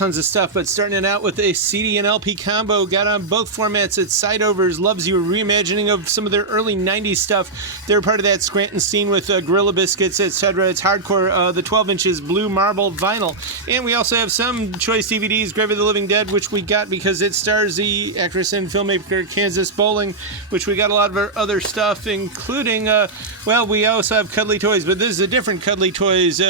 tons of stuff, but starting it out with a CD and LP combo. Got on both formats at Sideovers, Loves You, a reimagining of some of their early 90s stuff. They're part of that Scranton scene with Gorilla Biscuits, etc. It's hardcore, the 12 inches blue marble vinyl. And we also have some choice DVDs, Grave of the Living Dead, which we got because it stars the actress and filmmaker Kansas Bowling, which we got a lot of our other stuff, including, we also have Cuddly Toys, but this is a different Cuddly Toys.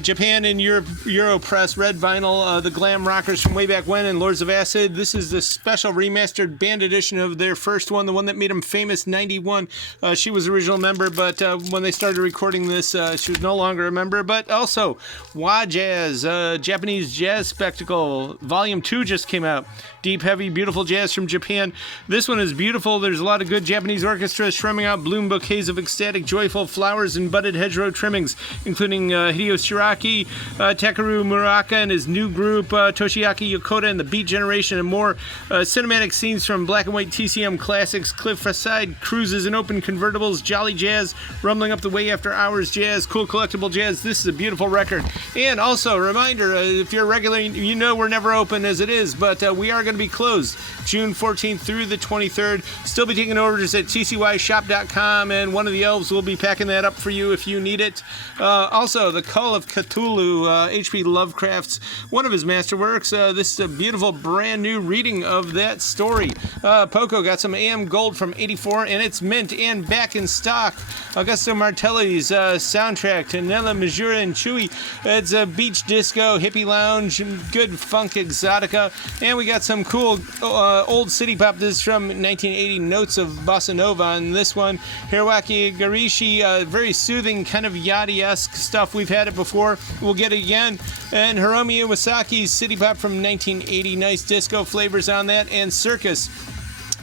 Japan and Euro Press, Red Vinyl, the Glam Rockers from way back when, and Lords of Acid. This is the special remastered band edition of their first one, the one that made them famous, 91. She was the original member, but when they started recording this, she was no longer a member. But also, Wah Jazz, Japanese jazz spectacle, Volume 2 just came out. Deep, heavy, beautiful jazz from Japan. This one is beautiful. There's a lot of good Japanese orchestras strumming out bloom bouquets of ecstatic, joyful flowers and budded hedgerow trimmings, including Hideo Shiraki, Takeru Muraka and his new group, Toshiaki Yokota and the Beat Generation, and more. Cinematic scenes from black and white TCM classics, cliffside cruises and open convertibles, jolly jazz, rumbling up the way after hours jazz, cool collectible jazz. This is a beautiful record. And also, a reminder, if you're a regular, you know we're never open as it is, but we are going to be closed June 14th through the 23rd. Still be taking orders at tcyshop.com, and one of the elves will be packing that up for you if you need it. Also, The Call of Cthulhu, H.P. Lovecraft's one of his masterworks. This is a beautiful brand new reading of that story. Poco got some AM Gold from 84, and it's mint and back in stock. Augusto Martelli's soundtrack to Nella Majura and Chewy. It's a beach disco, hippie lounge, good funk exotica, and we got some cool old city pop. This is from 1980, Notes of Bossa Nova. And this one, Hiroaki Garishi, very soothing, kind of yachty-esque stuff. We've had it before. We'll get it again. And Hiromi Iwasaki's city pop from 1980, nice disco flavors on that. And Circus.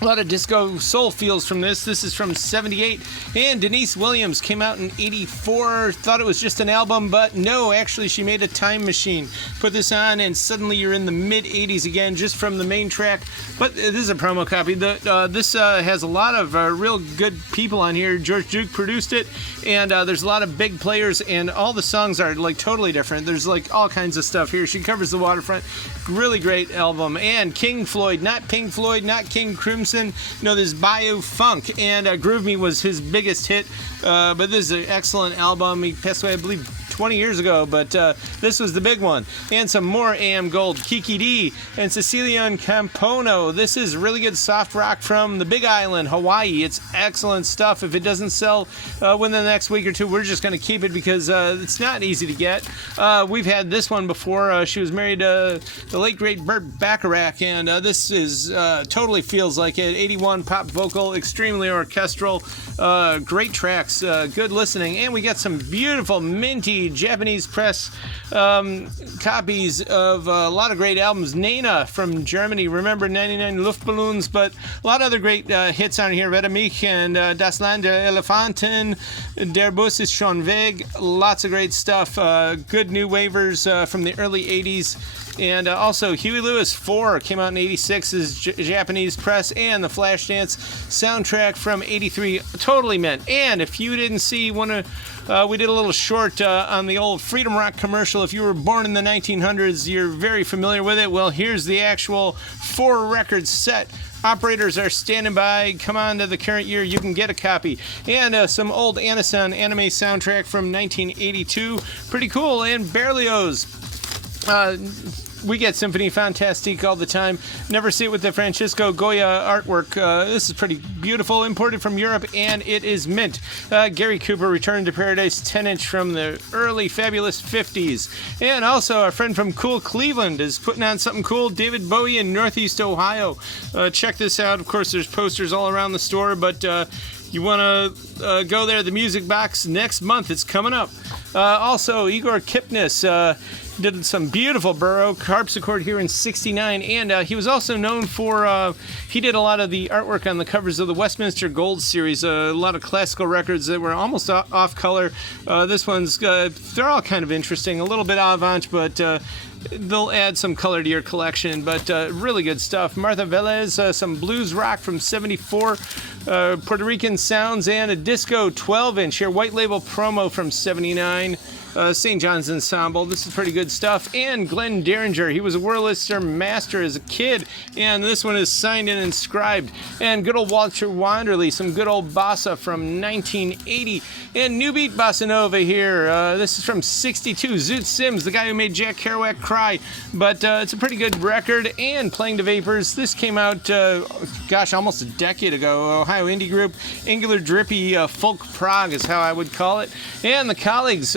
A lot of disco soul feels from this. This is from 78. And Denise Williams came out in 84. Thought it was just an album, but no, actually she made a time machine. Put this on and suddenly you're in the mid-80s again just from the main track. But this is a promo copy. This has a lot of real good people on here. George Duke produced it, and there's a lot of big players, and all the songs are like totally different. There's like all kinds of stuff here. She covers the waterfront. Really great album. And King Floyd, not Pink Floyd, not King Crimson. No, this Bayou Funk, and Groove Me was his biggest hit, but this is an excellent album. He passed away, I believe, 20 years ago, but this was the big one. And some more AM Gold, Kiki D and Cecilian Campono. This is really good soft rock from the Big Island, Hawaii. It's excellent stuff. If it doesn't sell within the next week or two, we're just going to keep it because it's not easy to get. We've had this one before. She was married to the late great Burt Bacharach, and this is totally feels like it. 81 pop vocal, extremely orchestral, great tracks, good listening, and we got some beautiful minty Japanese press copies of a lot of great albums. Nena from Germany, remember 99 Luftballons, but a lot of other great hits on here. Werde mich and Das Land der Elefanten, Der Bus ist schon weg, lots of great stuff. Good new waivers from the early 80s. And also, Huey Lewis 4 came out in 86 as Japanese press, and the Flashdance soundtrack from 83, totally meant. And if you didn't see we did a little short on the old Freedom Rock commercial. If you were born in the 1900s, you're very familiar with it. Well, here's the actual 4-record set. Operators are standing by. Come on to the current year. You can get a copy. And some old Anasan anime soundtrack from 1982. Pretty cool. And Berlioz. We get Symphony Fantastique all the time. Never see it with the Francisco Goya artwork. This is pretty beautiful, imported from Europe, and it is mint. Gary Cooper, Return to Paradise, 10-inch from the early fabulous 50s. And also, our friend from Cool Cleveland is putting on something cool. David Bowie in Northeast Ohio. Check this out. Of course, there's posters all around the store, but you want to go there. The Music Box next month. It's coming up. Also, Igor Kipnis did some beautiful Baroque harpsichord here in 69, and he was also known for, he did a lot of the artwork on the covers of the Westminster Gold series, a lot of classical records that were almost off color. This one's, they're all kind of interesting, a little bit avant, but they'll add some color to your collection, but really good stuff. Martha Velez, some blues rock from 74, Puerto Rican sounds, and a disco 12-inch here, white label promo from 79. St. John's Ensemble, this is pretty good stuff. And Glenn Derringer, he was a Wurlitzer master as a kid, and this one is signed and inscribed. And good old Walter Wanderley, some good old bossa from 1980. And New Beat Bossa Nova here, this is from 62. Zoot Sims, the guy who made Jack Kerouac cry, but it's a pretty good record. And Playing to Vapors, this came out, gosh, almost a decade ago. Ohio indie group, angular drippy folk prog is how I would call it. And the Colleagues,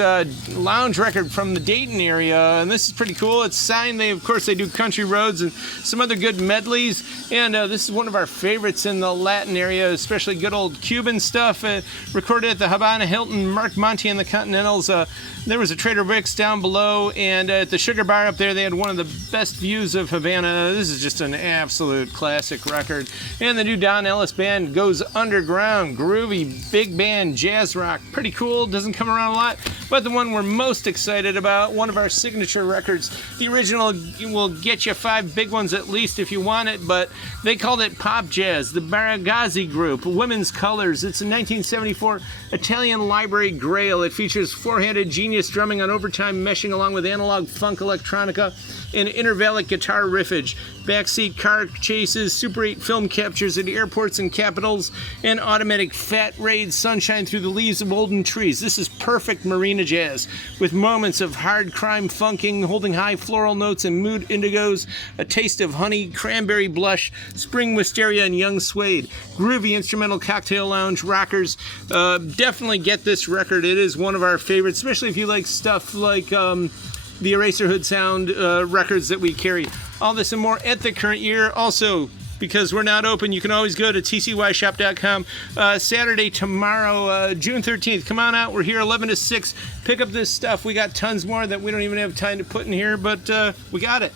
lounge record from the Dayton area, and this is pretty cool. It's signed. They do country roads and some other good medleys, and this is one of our favorites in the Latin area, especially good old Cuban stuff. Recorded at the Habana Hilton, Mark Monte and the Continentals. There was a Trader Vic's down below, and at the Sugar Bar up there, they had one of the best views of Havana. This is just an absolute classic record. And the new Don Ellis Band goes underground, groovy, big band, jazz rock. Pretty cool, doesn't come around a lot, but the one we're most excited about, one of our signature records. The original will get you 5 big ones at least if you want it, but they called it pop jazz. The Baragazzi Group, Women's Colors. It's a 1974 Italian library grail. It features 4-handed genius drumming on overtime meshing along with analog funk electronica and intervallic guitar riffage, backseat car chases, Super 8 film captures at airports and capitals, and automatic fat raid sunshine through the leaves of olden trees. This is perfect marina jazz, with moments of hard crime funking, holding high floral notes and mood indigos, a taste of honey, cranberry blush, spring wisteria, and young suede. Groovy instrumental cocktail lounge rockers. Definitely get this record. It is one of our favorites, especially if you like stuff like the Eraserhood Sound records that we carry. All this and more at the current year. Also, because we're not open, you can always go to tcyshop.com. Saturday, tomorrow, June 13th. Come on out. We're here 11 to 6. Pick up this stuff. We got tons more that we don't even have time to put in here, but we got it.